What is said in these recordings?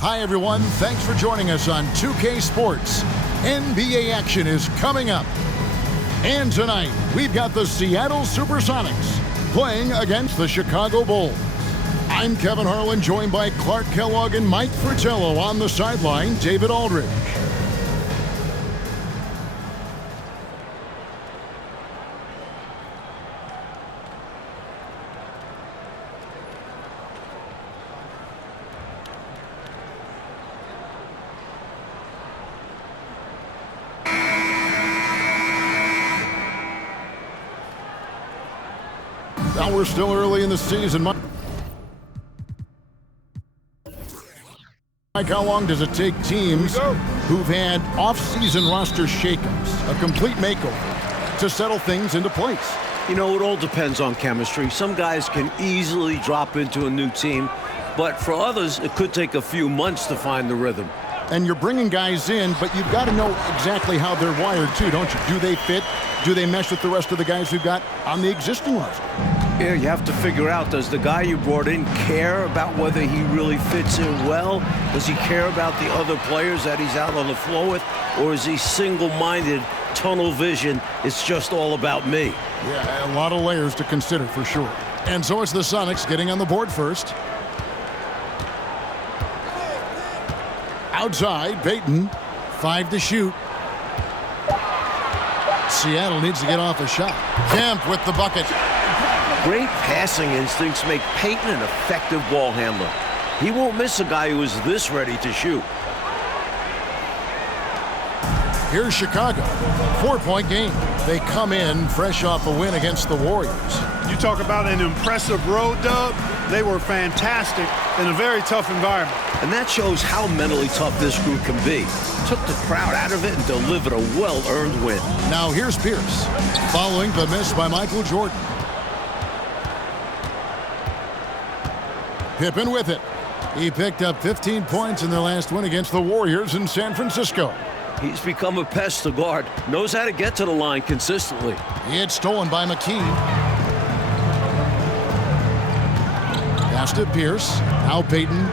Hi, everyone. Thanks for joining us on 2K Sports. NBA action is coming up. And tonight, we've got the Seattle Supersonics playing against the Chicago Bulls. I'm Kevin Harlan, joined by Clark Kellogg and Mike Fratello. On the sideline, David Aldridge. Now we're still early in the season. Mike, how long does it take teams who've had off-season roster shakeups, a complete makeover, to settle things into place? You know, it all depends on chemistry. Some guys can easily drop into a new team, but for others, it could take a few months to find the rhythm. And you're bringing guys in, but you've got to know exactly how they're wired, too, don't you? Do they fit? Do they mesh with the rest of the guys we've got on the existing roster? Yeah, you have to figure out, does the guy you brought in care about whether he really fits in well? Does he care about the other players that he's out on the floor with? Or is he single-minded, tunnel vision, it's just all about me? Yeah, a lot of layers to consider for sure. And so it's the Sonics getting on the board first. Outside, Payton, 5 to shoot. Seattle needs to get off a shot. Kemp with the bucket. Great passing instincts make Payton an effective ball handler. He won't miss a guy who is this ready to shoot. Here's Chicago, 4-point game. They come in fresh off a win against the Warriors. You talk about an impressive road dub. They were fantastic in a very tough environment. And that shows how mentally tough this group can be. Took the crowd out of it and delivered a well-earned win. Now here's Pierce, following the miss by Michael Jordan. Pippen with it. He picked up 15 points in their last win against the Warriors in San Francisco. He's become a pest to guard. Knows how to get to the line consistently. It's stolen by McKee. Pass to Pierce. Now Payton.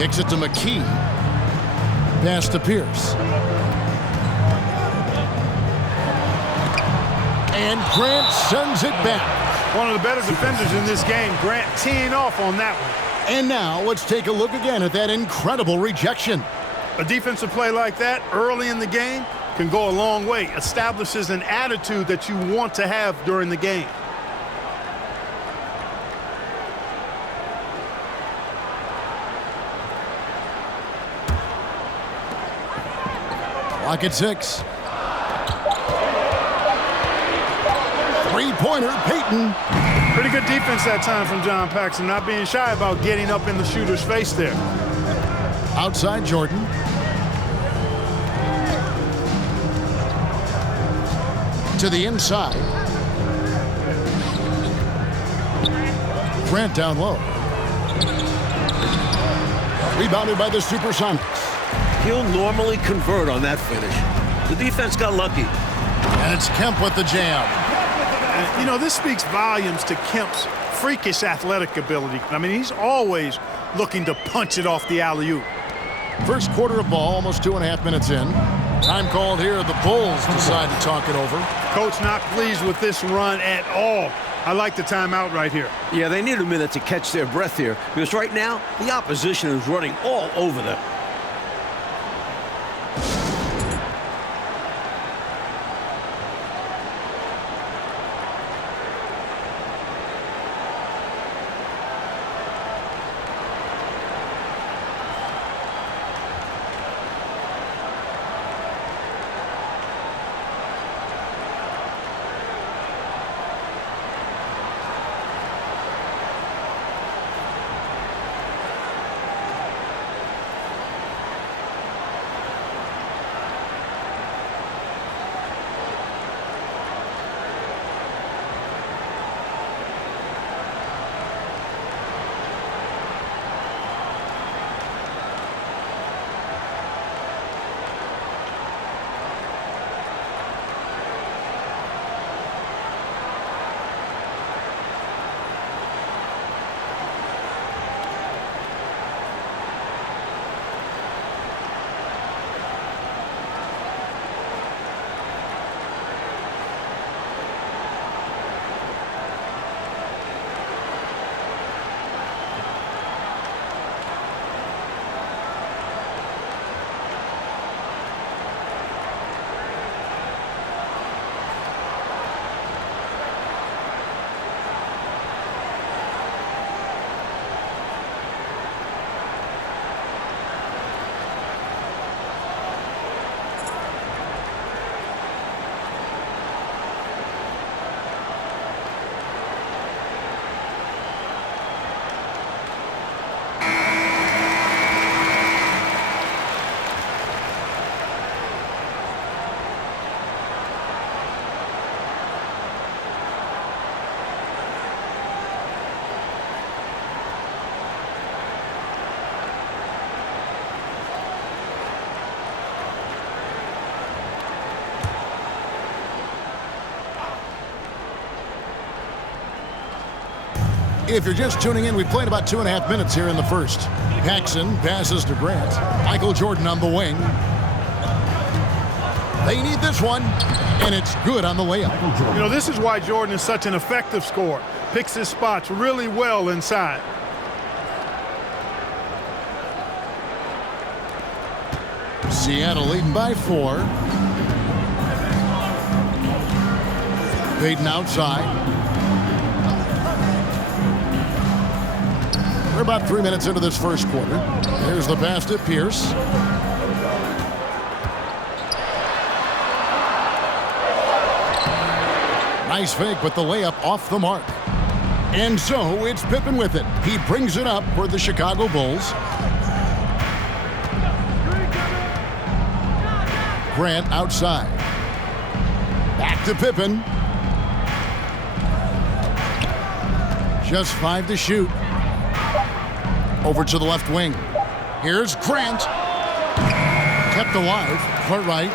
Kicks it to McKee. Pass to Pierce. And Grant sends it back. One of the better defenders in this game. Grant teeing off on that one. And now let's take a look again at that incredible rejection. A defensive play like that early in the game can go a long way. Establishes an attitude that you want to have during the game. Clock at 6. Three-pointer, Payton. Pretty good defense that time from John Paxson, not being shy about getting up in the shooter's face there. Outside Jordan. To the inside. Grant down low. Rebounded by the Supersonics. He'll normally convert on that finish. The defense got lucky. And it's Kemp with the jam. You know, this speaks volumes to Kemp's freakish athletic ability. I mean, he's always looking to punch it off the alley-oop. First quarter of ball, almost 2.5 minutes in. Time called here. The Bulls decide to talk it over. Coach not pleased with this run at all. I like the timeout right here. Yeah, they need a minute to catch their breath here, because right now, the opposition is running all over them. If you're just tuning in, we've played about 2.5 minutes here in the first. Paxson passes to Grant. Michael Jordan on the wing. They need this one, and it's good on the layup. You know, this is why Jordan is such an effective scorer. Picks his spots really well inside. Seattle leading by 4. Payton outside. We're about 3 minutes into this first quarter. Here's the pass to Pierce. Nice fake, but the layup off the mark. And so it's Pippen with it. He brings it up for the Chicago Bulls. Grant outside. Back to Pippen. Just 5 to shoot. Over to the left wing. Here's Grant. Kept alive. Cartwright.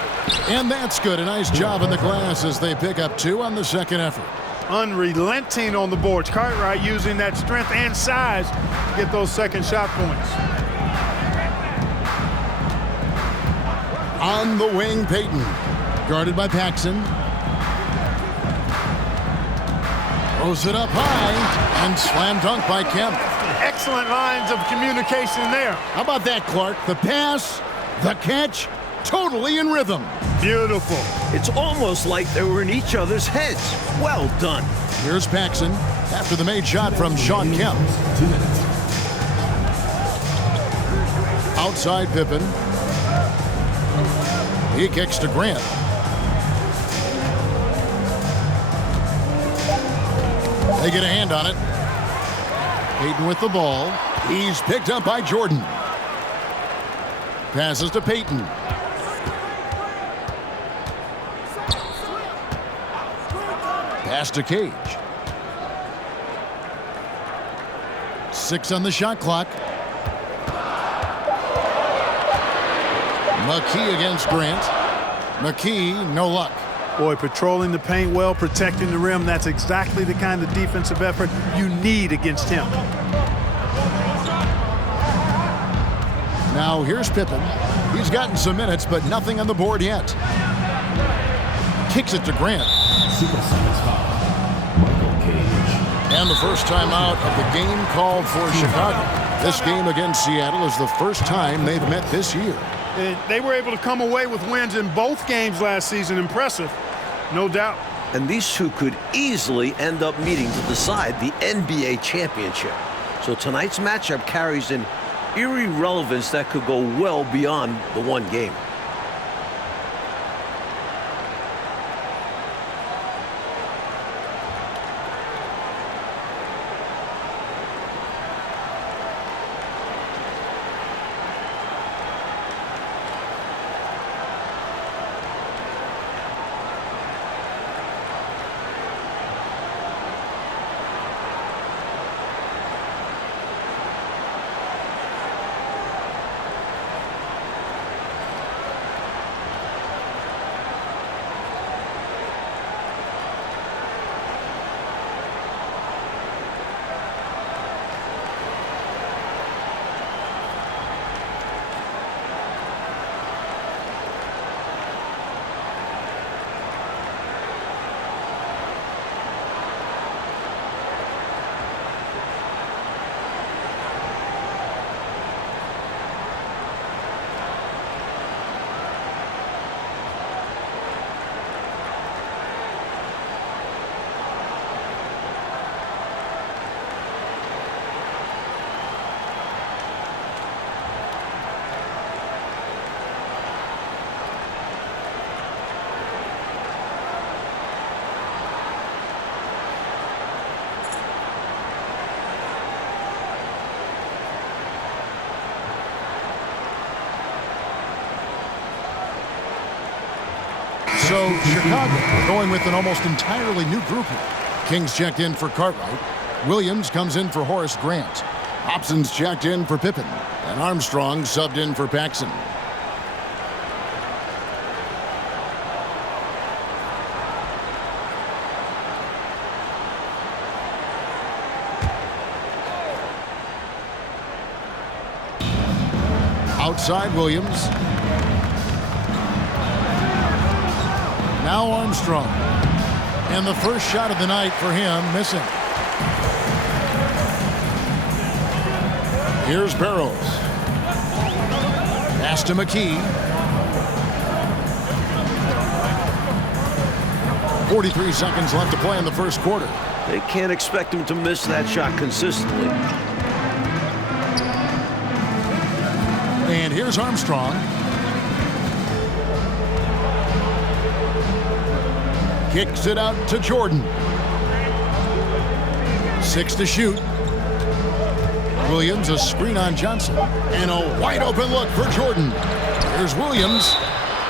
And that's good. A nice job in the glass as they pick up 2 on the second effort. Unrelenting on the boards. Cartwright using that strength and size to get those second shot points. On the wing, Payton. Guarded by Paxson. Throws it up high and slam dunk by Kemp. Excellent lines of communication there. How about that, Clark? The pass, the catch, totally in rhythm. Beautiful. It's almost like they were in each other's heads. Well done. Here's Paxson after the made shot from Shawn Kemp. 2 minutes. Outside Pippen. He kicks to Grant. They get a hand on it. Payton with the ball. He's picked up by Jordan. Passes to Payton. Pass to Cage. 6 on the shot clock. McKee against Grant. McKee, no luck. Boy, patrolling the paint well, protecting the rim. That's exactly the kind of defensive effort you need against him. Now here's Pippen. He's gotten some minutes, but nothing on the board yet. Kicks it to Grant. Supersonics foul. Michael Cage. And the first time out of the game called for Chicago. This game against Seattle is the first time they've met this year. They were able to come away with wins in both games last season. Impressive, no doubt. And these two could easily end up meeting to decide the NBA championship. So tonight's matchup carries an eerie relevance that could go well beyond the one game. So Chicago going with an almost entirely new group here. Kings checked in for Cartwright. Williams comes in for Horace Grant. Hobson's checked in for Pippen. And Armstrong subbed in for Paxson. Outside Williams. Now Armstrong. And the first shot of the night for him missing. Here's Barrows. Pass to McKee. 43 seconds left to play in the first quarter. They can't expect him to miss that shot consistently. And here's Armstrong. Kicks it out to Jordan. 6 to shoot. Williams, a screen on Johnson. And a wide open look for Jordan. Here's Williams.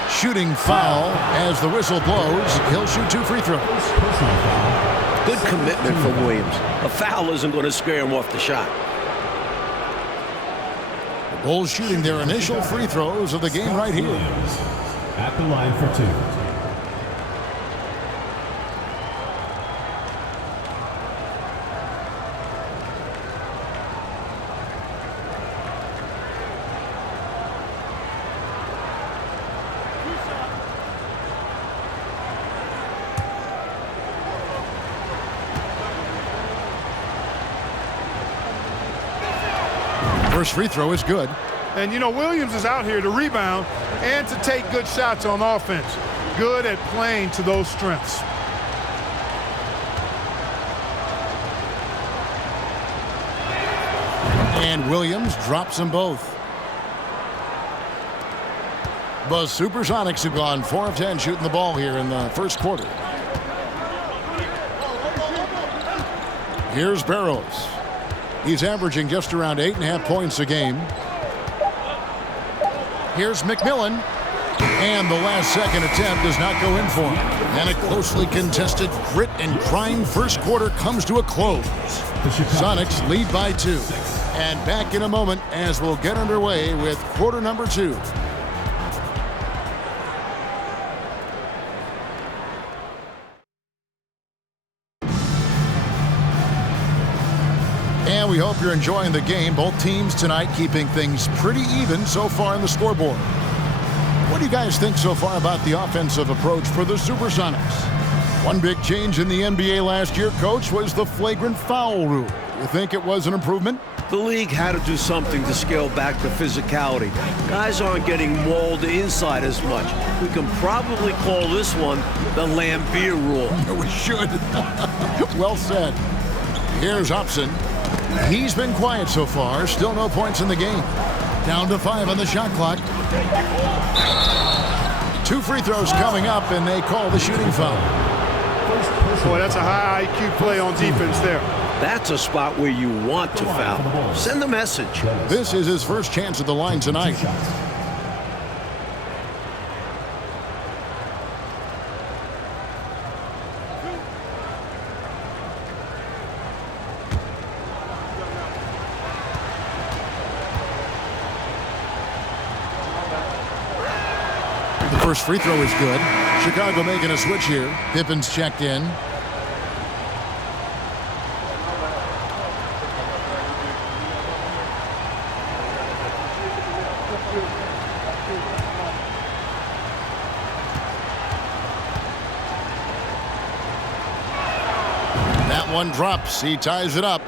Shooting foul as the whistle blows. He'll shoot 2 free throws. Good commitment from Williams. A foul isn't going to scare him off the shot. The Bulls shooting their initial free throws of the game right here. Williams at the line for 2. First free throw is good. And, you know, Williams is out here to rebound and to take good shots on offense. Good at playing to those strengths. And Williams drops them both. The Supersonics have gone 4 of 10 shooting the ball here in the first quarter. Here's Barrows. He's averaging just around 8.5 points a game. Here's McMillan. And the last second attempt does not go in for him. And a closely contested grit and grind first quarter comes to a close. Sonics lead by 2. And back in a moment as we'll get underway with quarter number 2. And we hope you're enjoying the game. Both teams tonight keeping things pretty even so far in the scoreboard. What do you guys think so far about the offensive approach for the Supersonics? One big change in the NBA last year, Coach, was the flagrant foul rule. You think it was an improvement? The league had to do something to scale back the physicality. Guys aren't getting mauled inside as much. We can probably call this one the Lambeer rule. We should. Well said. Here's Upson. He's been quiet so far. Still no points in the game. Down to 5 on the shot clock. 2 free throws coming up, and they call the shooting foul. Boy, that's a high IQ play on defense there. That's a spot where you want to foul. Send the message. This is his first chance at the line tonight. The first free throw is good. Chicago making a switch here. Pippen's checked in. That one drops. He ties it up.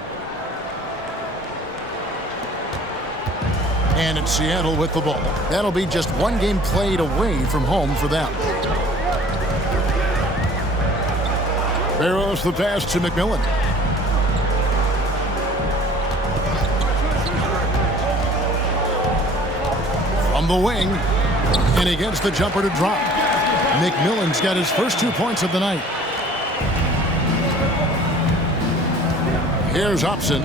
And it's Seattle with the ball. That'll be just one game played away from home for them. Barrows the pass to McMillan. From the wing. And he gets the jumper to drop. McMillan's got his first 2 points of the night. Here's Upson.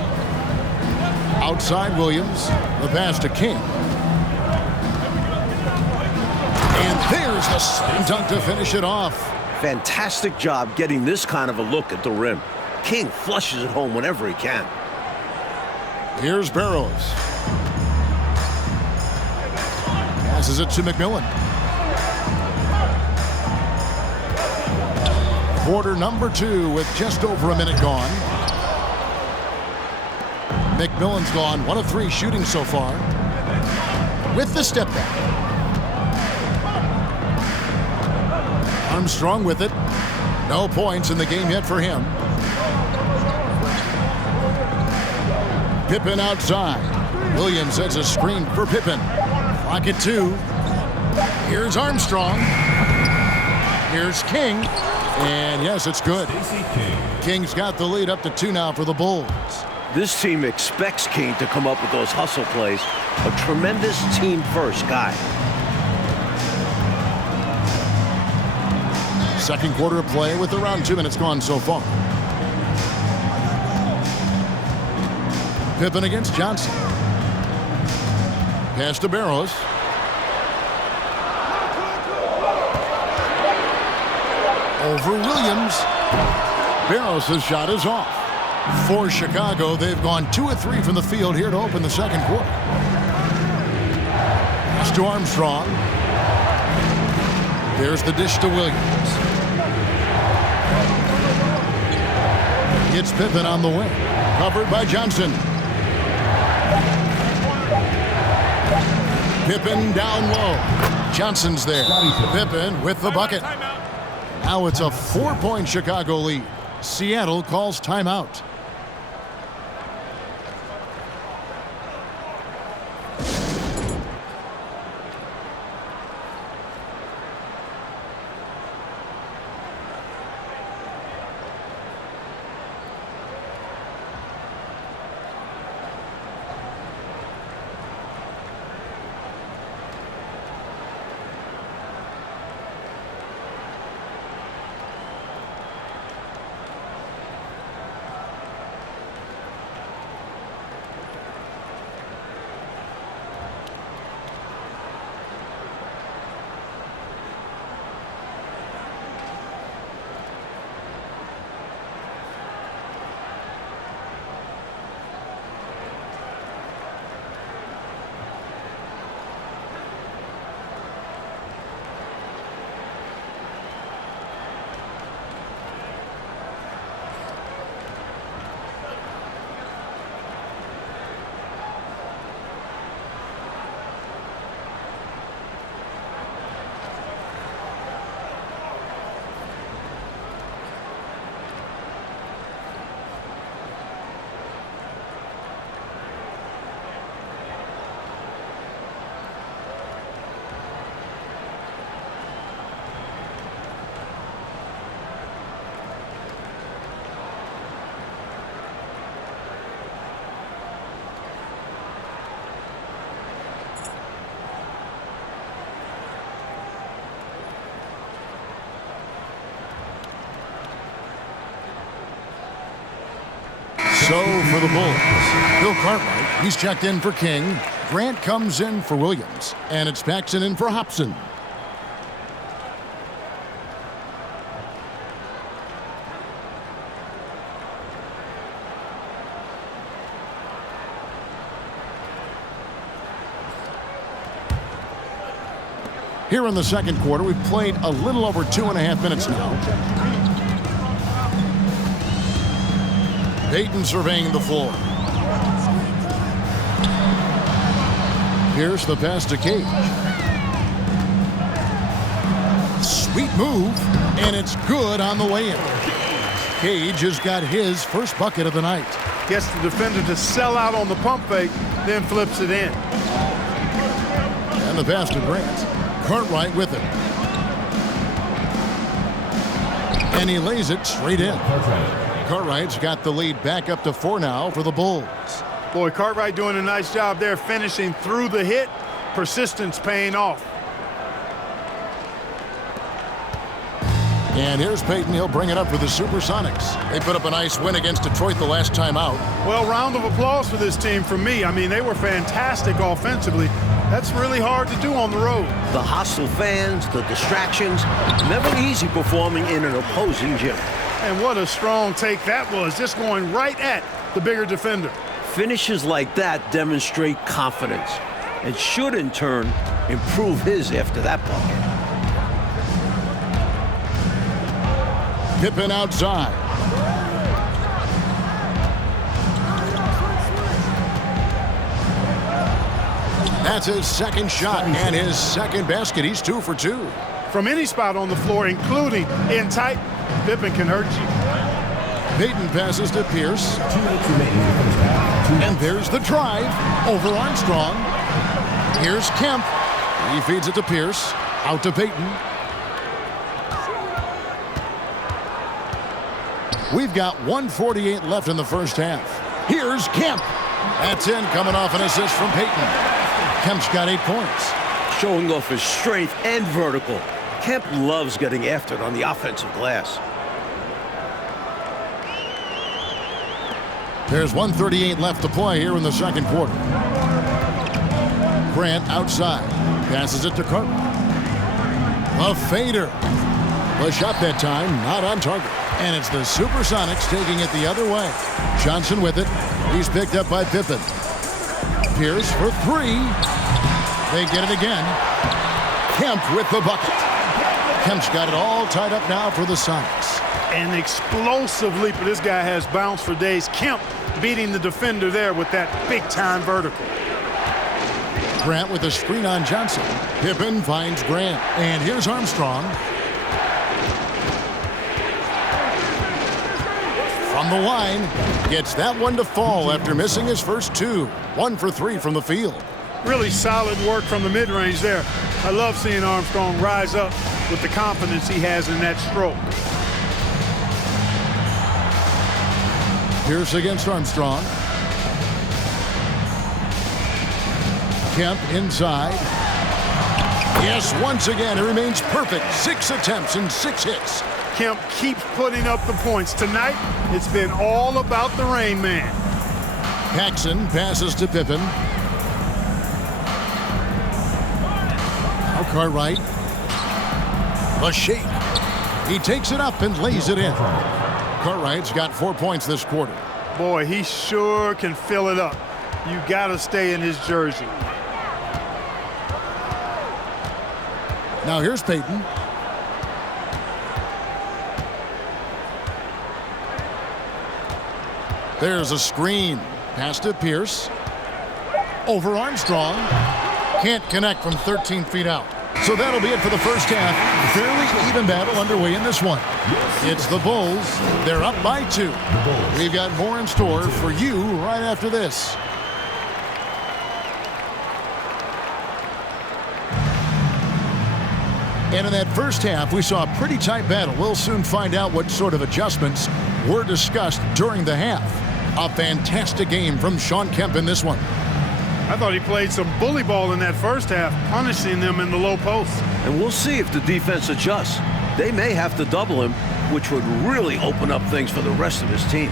Outside Williams. The pass to King. And there's the slam dunk to finish it off. Fantastic job getting this kind of a look at the rim. King flushes it home whenever he can. Here's Barrows. Passes it to McMillan. Quarter number 2 with just over a minute gone. McMillan's gone 1 of 3 shooting so far. with the step back. Armstrong with it. No points in the game yet for him. Pippen outside. Williams sets a screen for Pippen. Clock at 2. Here's Armstrong. Here's King. And yes, it's good. King's got the lead up to 2 now for the Bulls. This team expects King to come up with those hustle plays. A tremendous team-first guy. Second quarter of play with around 2 minutes gone so far. Pippen against Johnson. Pass to Barros. Over Williams. Barros' shot is off. For Chicago, they've gone 2 of 3 from the field here to open the second quarter. Pass to Armstrong. There's the dish to Williams. It's Pippen on the wing. Covered by Johnson. Pippen down low. Johnson's there. Pippen with the bucket. Now it's a 4-point Chicago lead. Seattle calls timeout. So for the Bulls, Bill Cartwright, he's checked in for King. Grant comes in for Williams. And it's Paxson in for Hobson. Here in the second quarter, we've played a little over 2.5 minutes now. Payton surveying the floor. Here's the pass to Cage. Sweet move, and it's good on the way in. Cage has got his first bucket of the night. Gets the defender to sell out on the pump fake, then flips it in. And the pass to Grant. Cartwright with it. And he lays it straight in. Cartwright's got the lead back up to 4 now for the Bulls. Boy, Cartwright doing a nice job there finishing through the hit. Persistence paying off. And here's Payton. He'll bring it up for the Supersonics. They put up a nice win against Detroit the last time out. Well, round of applause for this team from me. I mean, they were fantastic offensively. That's really hard to do on the road. The hostile fans, the distractions, never easy performing in an opposing gym. And what a strong take that was, just going right at the bigger defender. Finishes like that demonstrate confidence and should, in turn, improve his after that bucket. Pippen outside. That's his second shot and his second basket. He's 2 for 2. From any spot on the floor, including in tight, Payton can hurt you. Payton passes to Pierce. 2 minutes remaining in the first half. And there's the drive over Armstrong. Here's Kemp. He feeds it to Pierce. Out to Payton. We've got 1:48 left in the first half. Here's Kemp. That's in, coming off an assist from Payton. Kemp's got 8 points. Showing off his strength and vertical. Kemp loves getting after it on the offensive glass. There's 1:38 left to play here in the second quarter. Grant outside. Passes it to Cartwright. A fader. The shot that time, not on target. And it's the Supersonics taking it the other way. Johnson with it. He's picked up by Pippen. Pierce for 3. They get it again. Kemp with the bucket. Kemp's got it all tied up now for the Sonics. An explosive leap. This guy has bounced for days. Kemp beating the defender there with that big-time vertical. Grant with a screen on Johnson. Pippen finds Grant. And here's Armstrong. From the line, gets that one to fall after missing his first 2. 1 for 3 from the field. Really solid work from the mid-range there. I love seeing Armstrong rise up with the confidence he has in that stroke. Pierce against Armstrong. Kemp inside. Yes, once again, it remains perfect. 6 attempts and 6 hits. Kemp keeps putting up the points. Tonight, it's been all about the Rain Man. Paxson passes to Pippen. Now Cartwright. A shake. He takes it up and lays it in. Cartwright's got 4 points this quarter. Boy, he sure can fill it up. You got to stay in his jersey. Now here's Payton. There's a screen. Pass to Pierce. Over Armstrong. Can't connect from 13 feet out. So that'll be it for the first half. Fairly even battle underway in this one. It's the Bulls. They're up by 2. We've got more in store for you right after this. And in that first half, we saw a pretty tight battle. We'll soon find out what sort of adjustments were discussed during the half. A fantastic game from Shawn Kemp in this one. I thought he played some bully ball in that first half, punishing them in the low post. And we'll see if the defense adjusts. They may have to double him, which would really open up things for the rest of his team.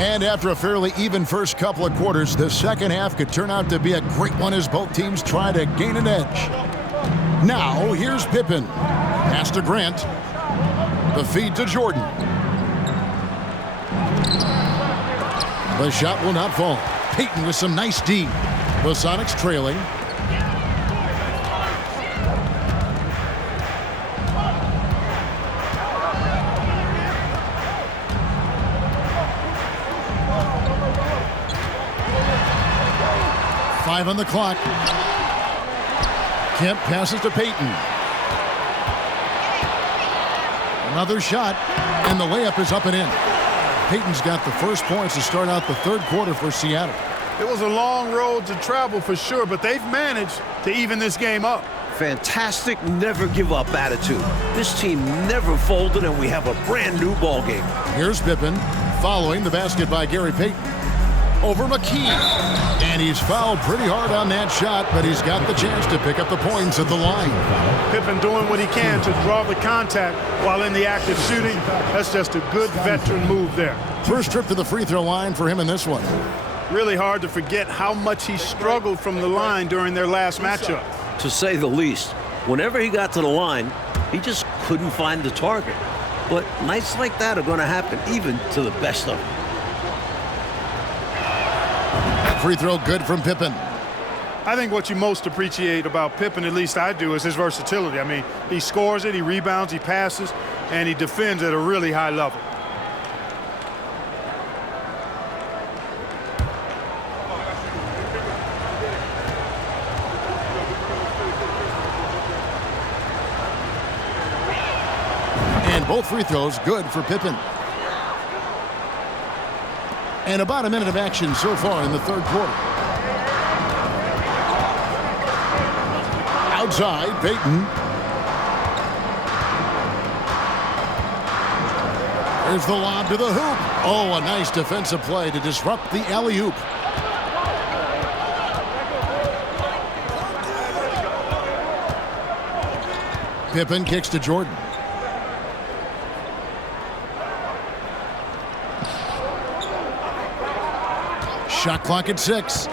And after a fairly even first couple of quarters, the second half could turn out to be a great one as both teams try to gain an edge. Now, here's Pippen. Pass to Grant. The feed to Jordan. The shot will not fall. Payton with some nice D. The Sonics trailing. Five on the clock. Kemp passes to Payton. Another shot, and the layup is up and in. Payton's got the first points to start out the third quarter for Seattle. It was a long road to travel for sure, but they've managed to even this game up. Fantastic never give up attitude. This team never folded, and we have a brand new ball game. Here's Pippen following the basket by Gary Payton. Over McKee. And he's fouled pretty hard on that shot, but he's got the chance to pick up the points at the line. Pippen doing what he can to draw the contact while in the act of shooting. That's just a good veteran move there. First trip to the free throw line for him in this one. Really hard to forget how much he struggled from the line during their last matchup. To say the least, whenever he got to the line, he just couldn't find the target. But nights like that are going to happen even to the best of them. Free throw good from Pippen. I think what you most appreciate about Pippen, at least I do, is his versatility. I mean, he scores it, he rebounds, he passes, and he defends at a really high level. And both free throws good for Pippen. And about a minute of action so far in the third quarter. Outside, Payton. There's the lob to the hoop. Oh, a nice defensive play to disrupt the alley-oop. Pippen kicks to Jordan. Shot clock at 6.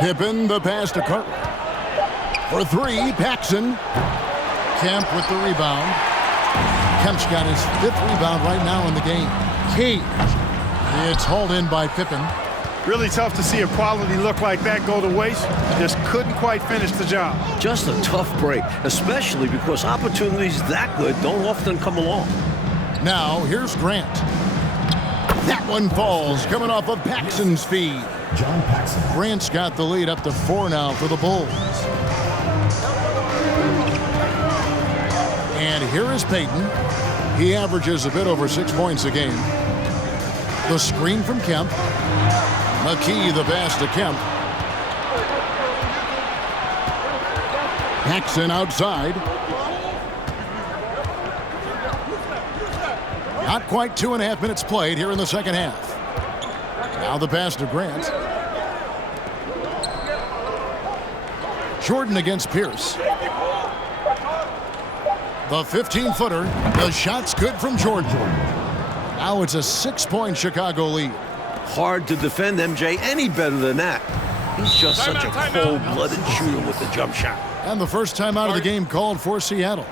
Pippen, the pass to Cartwright. For 3, Paxson. Kemp with the rebound. Kemp's got his 5th rebound right now in the game. Cage. It's hauled in by Pippen. Really tough to see a quality look like that go to waste. Just couldn't quite finish the job. Just a tough break, especially because opportunities that good don't often come along. Now, here's Grant. That one falls, coming off of Paxson's feed. John Paxson. Grant's got the lead up to 4 now for the Bulls. And here is Payton. He averages a bit over 6 points a game. The screen from Kemp. McKee the pass to Kemp. Paxson outside. Not quite 2.5 minutes played here in the second half. Now the pass to Grant. Jordan against Pierce. The 15-footer. The shot's good from Jordan. Now it's a 6-point Chicago lead. Hard to defend MJ any better than that. He's just such a cold-blooded shooter with the jump shot. And the first time out of the game called for Seattle.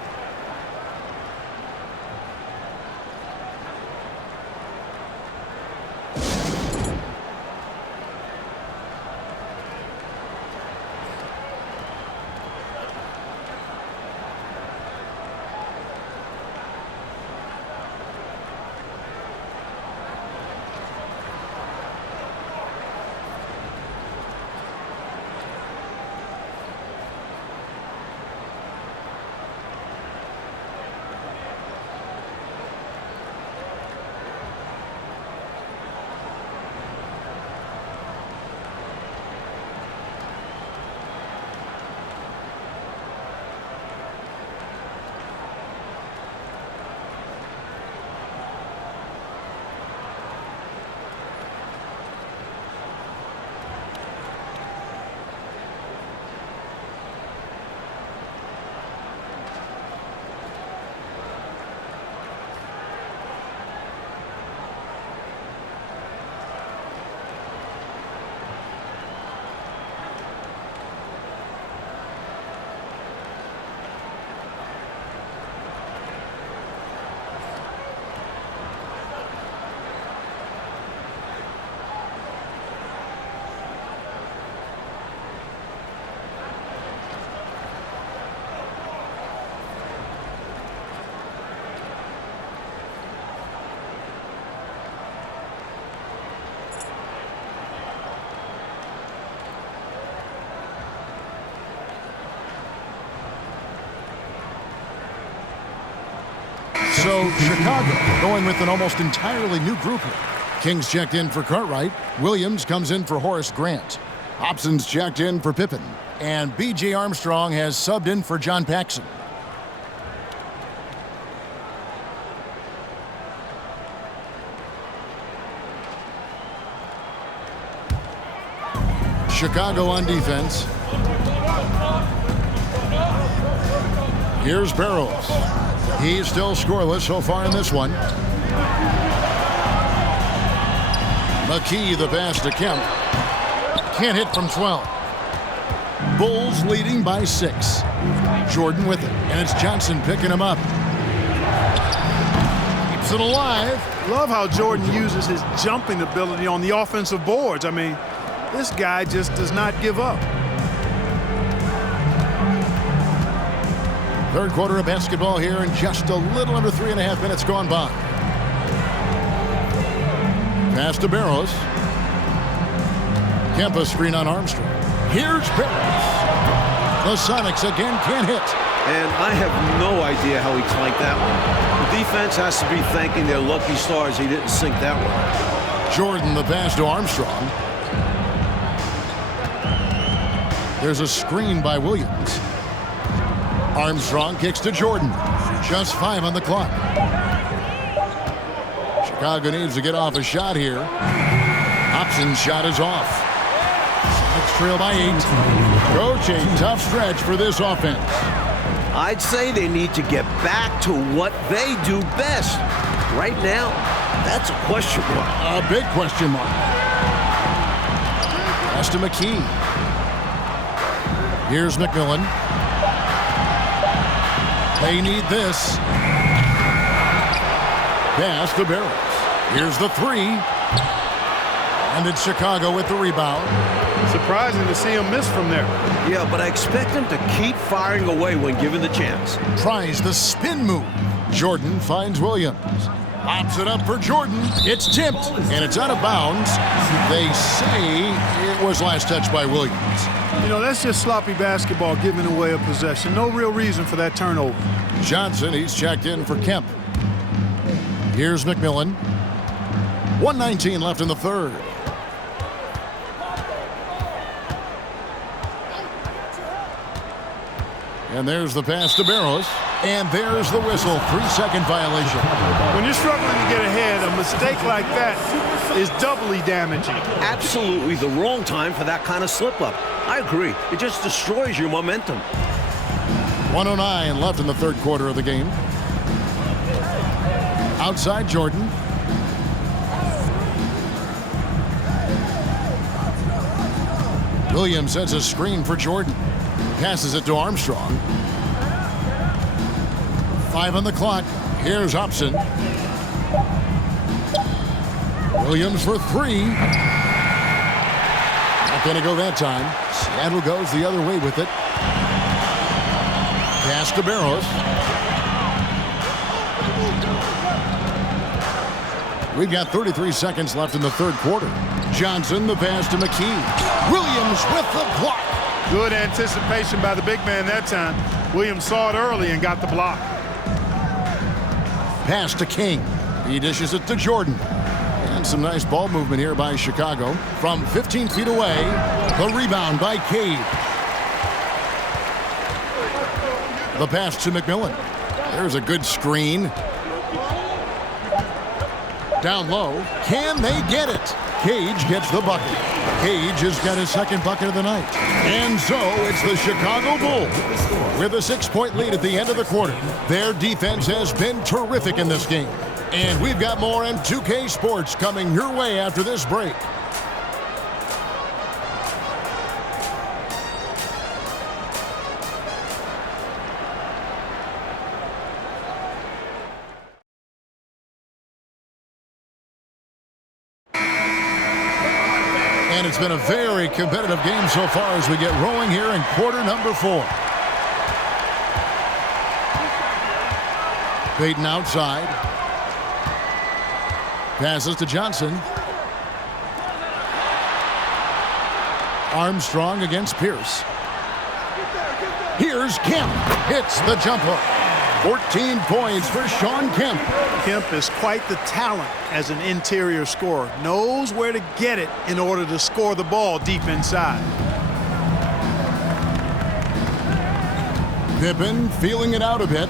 So Chicago going with an almost entirely new group here. Kings checked in for Cartwright. Williams comes in for Horace Grant. Hobson's checked in for Pippen. And B.J. Armstrong has subbed in for John Paxson. Chicago on defense. Here's Barrows. He's still scoreless so far in this one. McKee the pass to Kemp. Can't hit from 12. Bulls leading by 6. Jordan with it, and it's Johnson picking him up. Keeps it alive. Love how Jordan uses his jumping ability on the offensive boards. I mean, this guy just does not give up. Third quarter of basketball here, and just a little under 3.5 minutes gone by. Pass to Barrows. Kemp a screen on Armstrong. Here's Barrows. The Sonics again can't hit. And I have no idea how he clanked that one. The defense has to be thanking their lucky stars he didn't sink that one. Jordan, the pass to Armstrong. There's a screen by Williams. Armstrong kicks to Jordan. Just 5 on the clock. Chicago needs to get off a shot here. Hobson's shot is off. Sonic's trail by 8. Coach, a tough stretch for this offense. I'd say they need to get back to what they do best. Right now, that's a question mark. A big question mark. Pass to McKee. Here's McMillan. They need this. Pass to Barrows. Here's the 3. And it's Chicago with the rebound. Surprising to see him miss from there. Yeah, but I expect him to keep firing away when given the chance. Tries the spin move. Jordan finds Williams. Pops it up for Jordan. It's tipped, and it's out of bounds. They say it was last touched by Williams. You know, that's just sloppy basketball, giving away a possession. No real reason for that turnover. Johnson, he's checked in for Kemp. Here's McMillan. 1:19 left in the third. And there's the pass to Barrows. And there's the whistle. 3-second violation. When you're struggling to get ahead, a mistake like that is doubly damaging. Absolutely the wrong time for that kind of slip-up. I agree. It just destroys your momentum. 1:09 left in the third quarter of the game. Outside Jordan. Williams sets a screen for Jordan. Passes it to Armstrong. 5 on the clock. Here's Hobson. Williams for 3. Not going to go that time. Seattle goes the other way with it. Pass to Barrows. We've got 33 seconds left in the third quarter. Johnson, the pass to McKee. Williams with the block. Good anticipation by the big man that time. Williams saw it early and got the block. Pass to King. He dishes it to Jordan. And some nice ball movement here by Chicago. From 15 feet away, the rebound by Cade. The pass to McMillan. There's a good screen. Down low. Can they get it? Cage gets the bucket. Cage has got his second bucket of the night. And so it's the Chicago Bulls with a 6-point lead at the end of the quarter. Their defense has been terrific in this game. And we've got more in 2K Sports coming your way after this break. And it's been a very competitive game so far as we get rolling here in quarter number 4. Payton outside. Passes to Johnson. Armstrong against Pierce. Here's Kemp. Hits the jumper. 14 points for Shawn Kemp. Kemp is quite the talent as an interior scorer. Knows where to get it in order to score the ball deep inside. Pippen feeling it out a bit.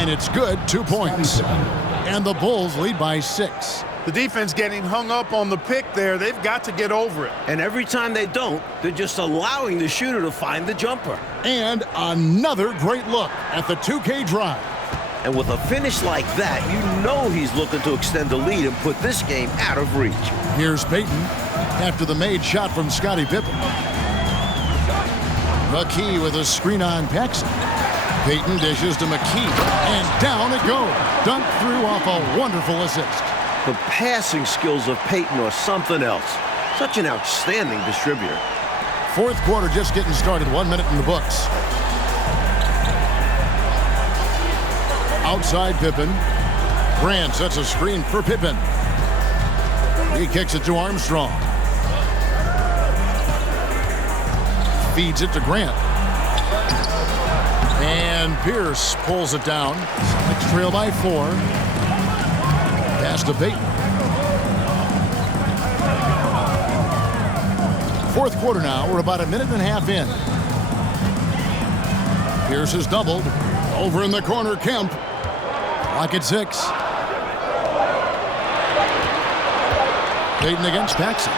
And it's good, 2 points. And the Bulls lead by 6. The defense getting hung up on the pick there. They've got to get over it. And every time they don't, they're just allowing the shooter to find the jumper. And another great look at the 2K drive. And with a finish like that, you know he's looking to extend the lead and put this game out of reach. Here's Payton after the made shot from Scottie Pippen. McKee with a screen on Paxson. Payton dishes to McKee, and down it goes. Dunked through off a wonderful assist. The passing skills of Payton are something else. Such an outstanding distributor. Fourth quarter just getting started. 1 minute in the books. Outside Pippen. Grant sets a screen for Pippen. He kicks it to Armstrong. feeds it to Grant. And Pierce pulls it down. Sonics trail by 4. Pass to Payton. Fourth quarter now. We're about a minute and a half in. Pierce is doubled. Over in the corner, Kemp. Clock at 6. Payton against Paxson.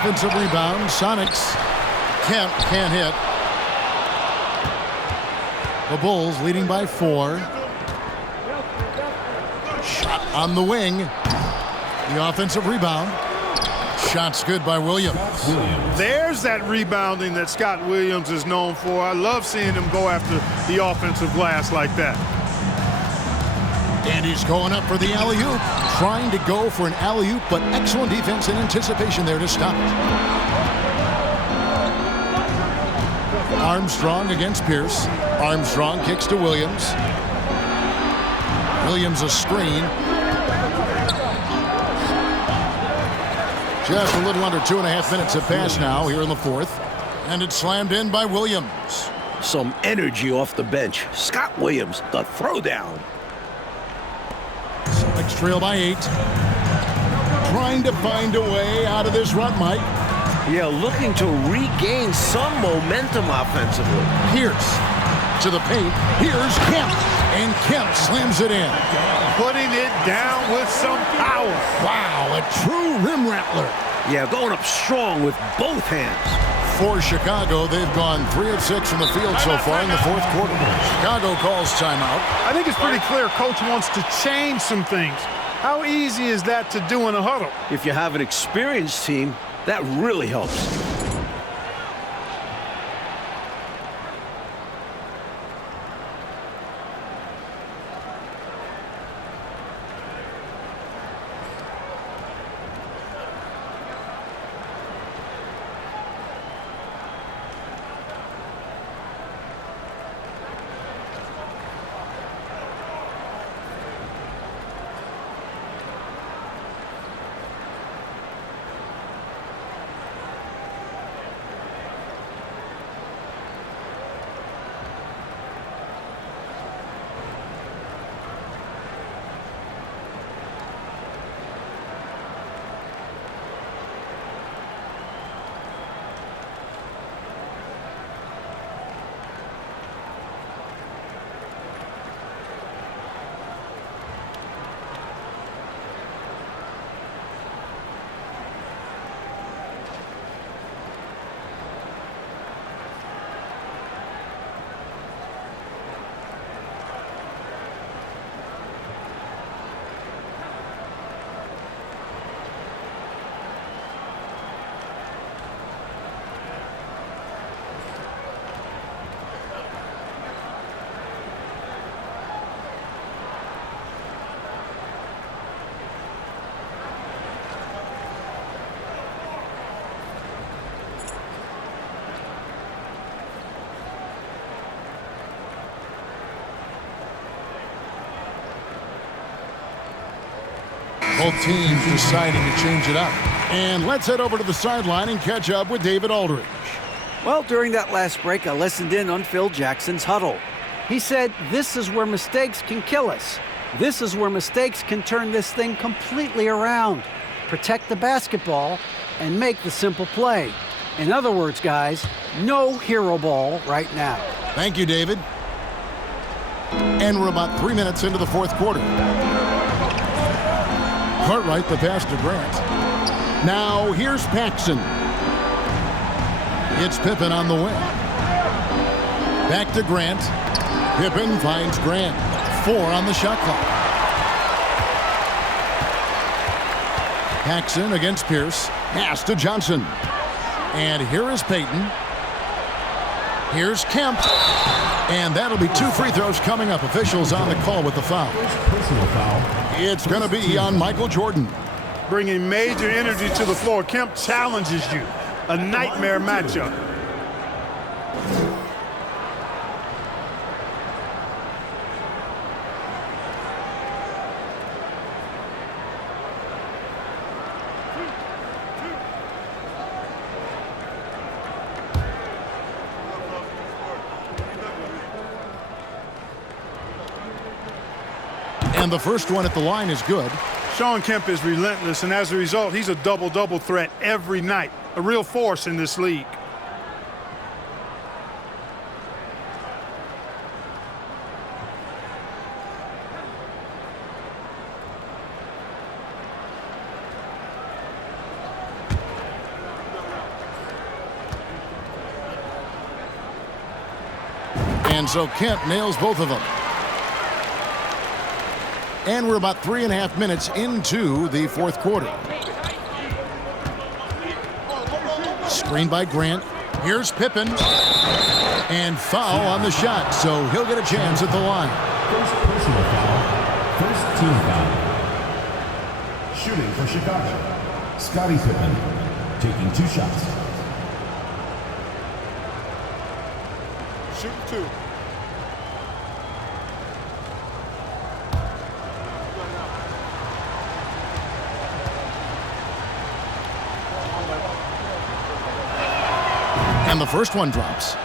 Offensive rebound. Sonics. Kemp can't hit. The Bulls leading by 4. Shot on the wing. The offensive rebound. Shot's good by Williams. There's that rebounding that Scott Williams is known for. I love seeing him go after the offensive glass like that. And he's going up for the alley-oop. Trying to go for an alley-oop, but excellent defense and anticipation there to stop it. Armstrong against Pierce. Armstrong kicks to Williams. Williams a screen. Just a little under 2.5 minutes have passed now here in the fourth. And it's slammed in by Williams. Some energy off the bench. Scott Williams, the throwdown. Sonics trail by 8. Trying to find a way out of this run, Mike. Yeah, looking to regain some momentum offensively. Pierce to the paint. Here's Kemp. And Kemp slams it in. Putting it down with some power. Wow, a true rim rattler. Yeah, going up strong with both hands. For Chicago, they've gone 3 of 6 from the field so far in the fourth quarter. Chicago calls timeout. I think it's pretty clear Coach wants to change some things. How easy is that to do in a huddle? If you have an experienced team, that really helps. Both teams deciding to change it up. And let's head over to the sideline and catch up with David Aldridge. Well, during that last break, I listened in on Phil Jackson's huddle. He said, this is where mistakes can kill us. This is where mistakes can turn this thing completely around. Protect the basketball and make the simple play. In other words, guys, no hero ball right now. Thank you, David. And we're about 3 minutes into the fourth quarter. Cartwright, the pass to Grant. Now here's Paxson. It's Pippen on the wing. Back to Grant. Pippen finds Grant. 4 on the shot clock. Paxson against Pierce. Pass to Johnson. And here is Payton. Here's Kemp. And that'll be 2 free throws coming up. Officials on the call with the foul. Personal foul. It's going to be on Michael Jordan. Bringing major energy to the floor. Kemp challenges you. A nightmare matchup. And the first one at the line is good. Sean Kemp is relentless, and as a result, he's a double-double threat every night. A real force in this league. And so Kemp nails both of them. And we're about 3.5 minutes into the fourth quarter. Screen by Grant. Here's Pippen. And foul on the shot, so he'll get a chance at the line. First personal foul. First team foul. Shooting for Chicago. Scottie Pippen taking 2 shots. Shoot 2. And the first one drops.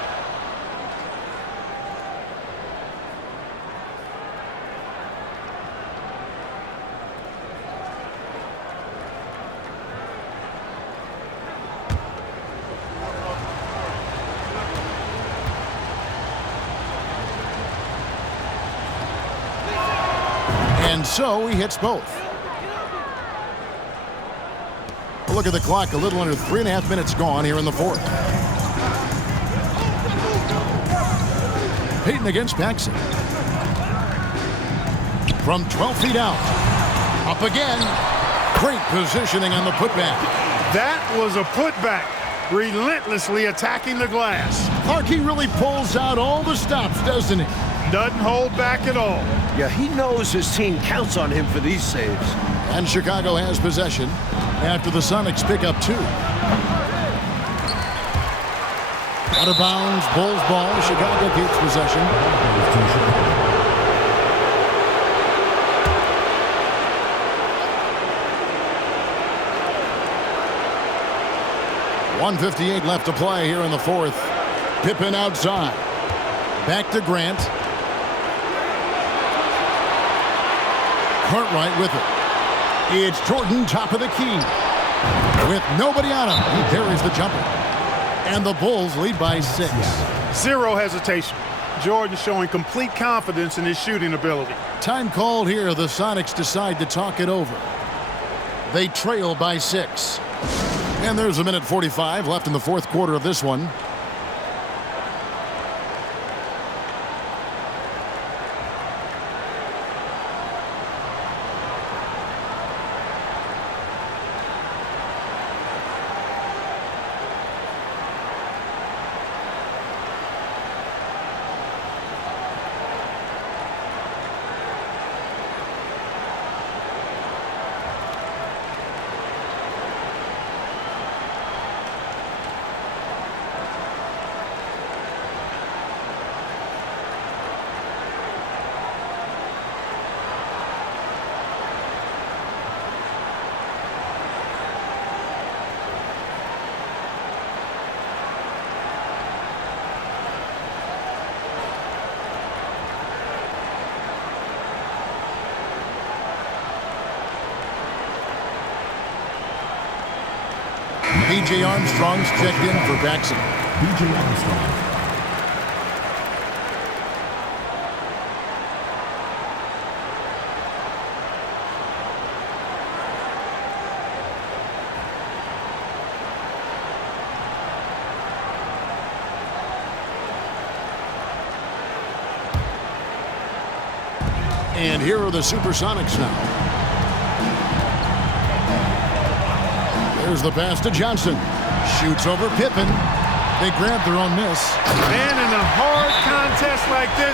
And so he hits both. Look at the clock, a little under 3.5 minutes gone here in the fourth. Payton against Paxson. From 12 feet out. Up again. Great positioning on the putback. That was a putback. Relentlessly attacking the glass. Clark, he really pulls out all the stops, doesn't he? Doesn't hold back at all. Yeah, he knows his team counts on him for these saves. And Chicago has possession after the Sonics pick up 2. Out of bounds, Bulls ball. Chicago keeps possession. 1:58 left to play here in the fourth. Pippen outside. Back to Grant. Cartwright with it. It's Jordan, top of the key. With nobody on him, he buries the jumper. And the Bulls lead by 6. Zero hesitation. Jordan showing complete confidence in his shooting ability. Time called here. The Sonics decide to talk it over. They trail by 6. And there's 1:45 left in the fourth quarter of this one. B.J. Armstrong's checked in for Paxson. B.J. Armstrong. And here are the Supersonics now. There's the pass to Johnson. Shoots over Pippen. They grab their own miss. And in a hard contest like this,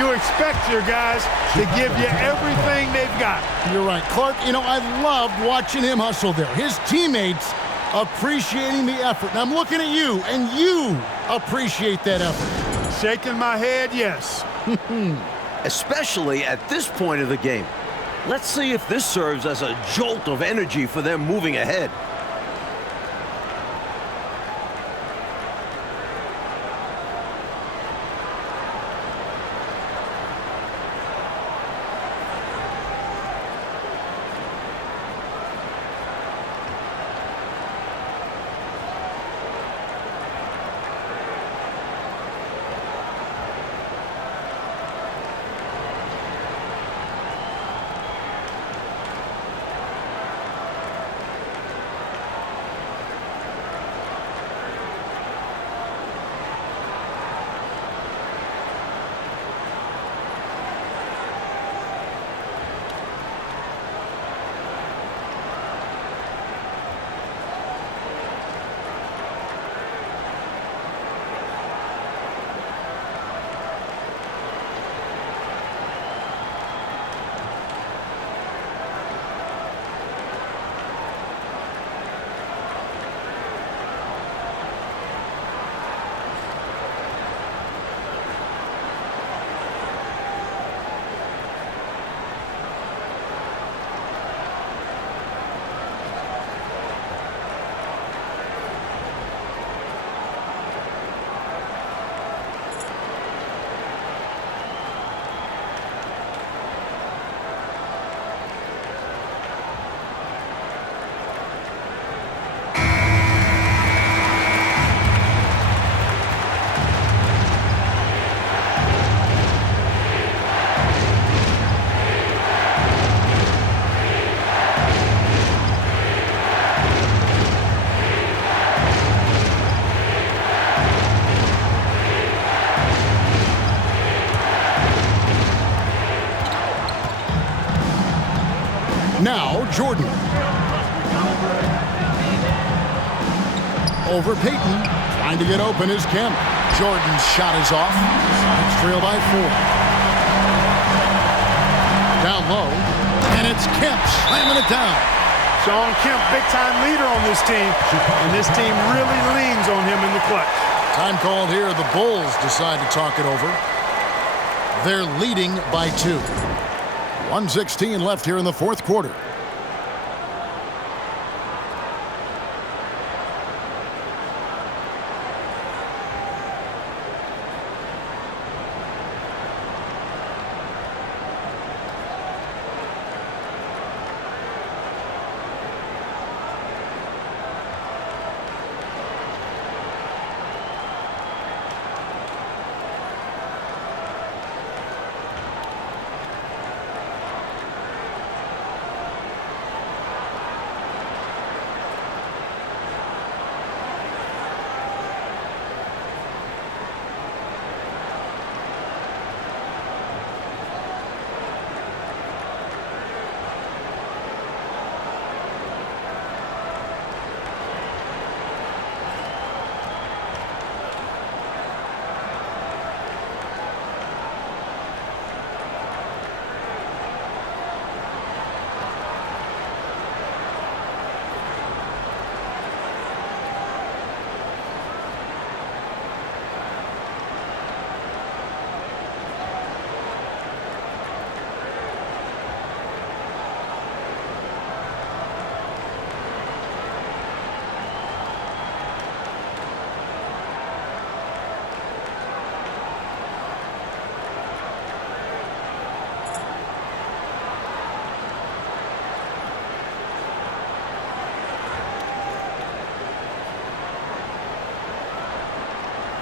you expect your guys to give you everything they've got. You're right, Clark. You know, I loved watching him hustle there. His teammates appreciating the effort. And I'm looking at you, and you appreciate that effort. Shaking my head, yes. Especially at this point of the game. Let's see if this serves as a jolt of energy for them moving ahead. Now Jordan. Over Payton. Trying to get open is Kemp. Jordan's shot is off. Sonics trail by 4. Down low. And it's Kemp slamming it down. Sean Kemp, big-time leader on this team. And this team really leans on him in the clutch. Time called here. The Bulls decide to talk it over. They're leading by 2. 1:16 left here in the fourth quarter.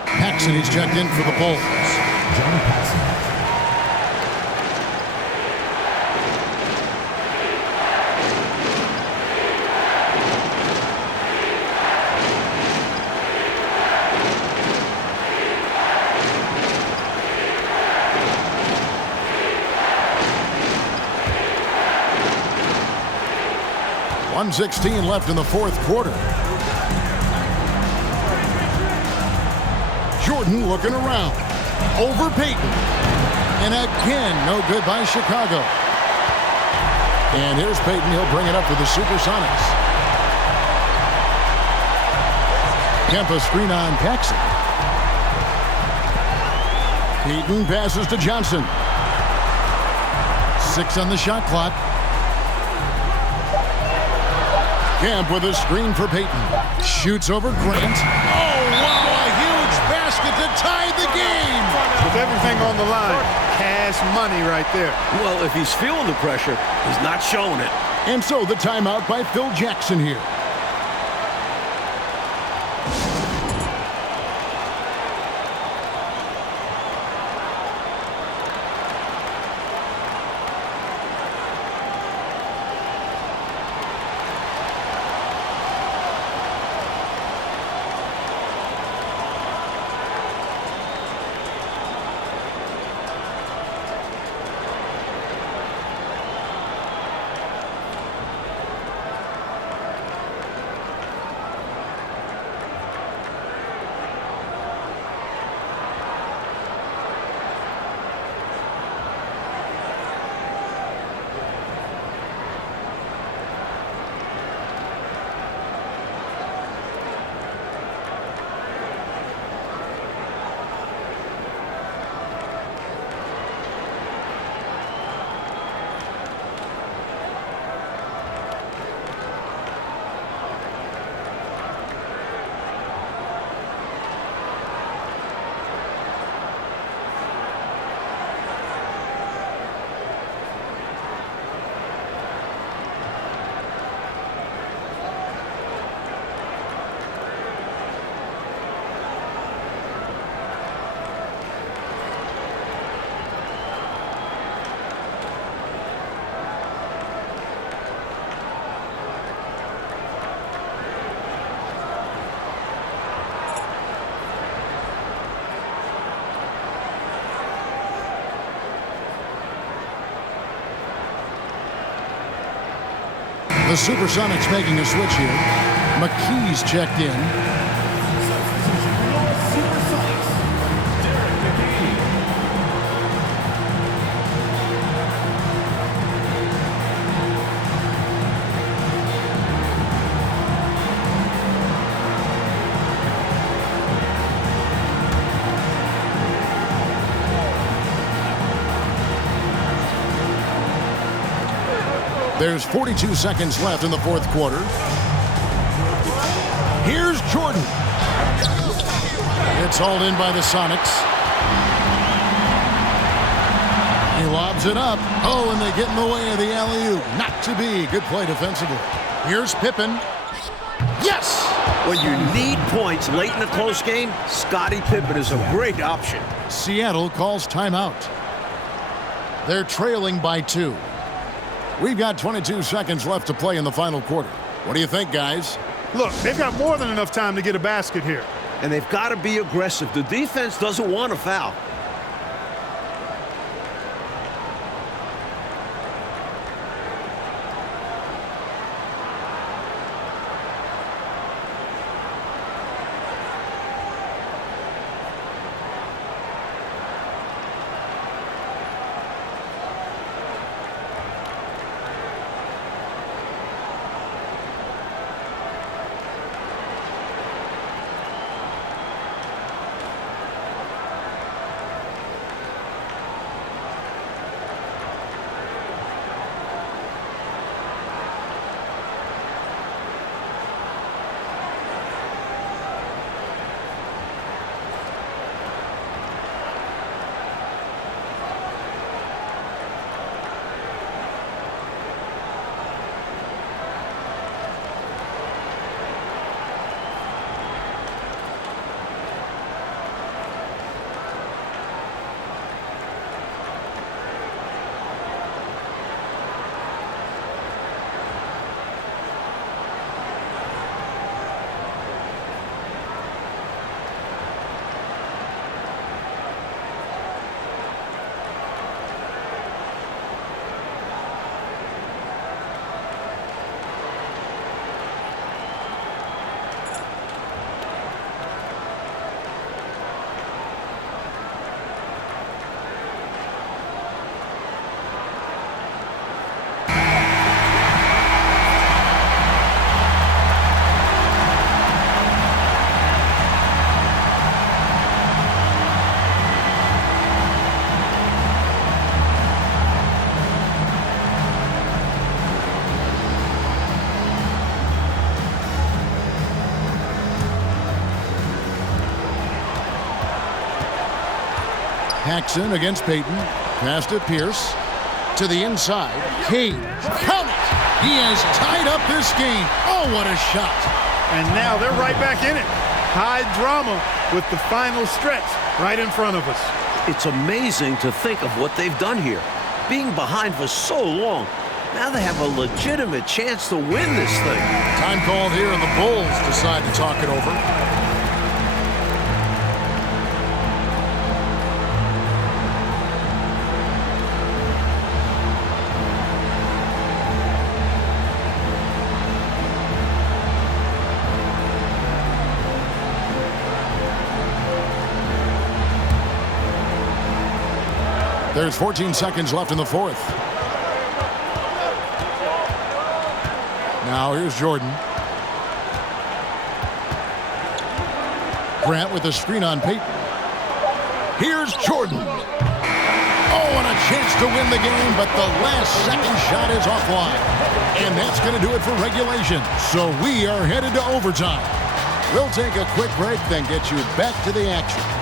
Paxson is checked in for the Bulls. John Paxson. 1:16 left in the fourth quarter. Jordan looking around. Over Payton. And again, no good by Chicago. And here's Payton. He'll bring it up with the Supersonics. Kemp a screen on Paxson. Payton passes to Johnson. 6 on the shot clock. Kemp with a screen for Payton. Shoots over Grant. Oh, wow, a huge basket to tie the game. With everything on the line, cash money right there. Well, if he's feeling the pressure, he's not showing it. And so the timeout by Phil Jackson here. The Supersonics making a switch here. McKee's checked in. Substitution for your Supersonics, Derek McKee. There's 42 seconds left in the fourth quarter. Here's Jordan. It's hauled in by the Sonics. He lobs it up. Oh, and they get in the way of the alley-oop. Not to be. Good play defensively. Here's Pippen. Yes! When you need points late in a close game, Scottie Pippen is a great option. Seattle calls timeout. They're trailing by 2. We've got 22 seconds left to play in the final quarter. What do you think, guys? Look, they've got more than enough time to get a basket here. And they've got to be aggressive. The defense doesn't want a foul. Paxson against Payton. Pass to Pierce. To the inside. Cade. Count it! He has tied up this game. Oh, what a shot. And now they're right back in it. High drama with the final stretch right in front of us. It's amazing to think of what they've done here. Being behind for so long. Now they have a legitimate chance to win this thing. Time called here, and the Bulls decide to talk it over. There's 14 seconds left in the fourth. Now here's Jordan. Grant with a screen on Payton. Here's Jordan. Oh, and a chance to win the game, but the last second shot is offline. And that's going to do it for regulation. So we are headed to overtime. We'll take a quick break, then get you back to the action.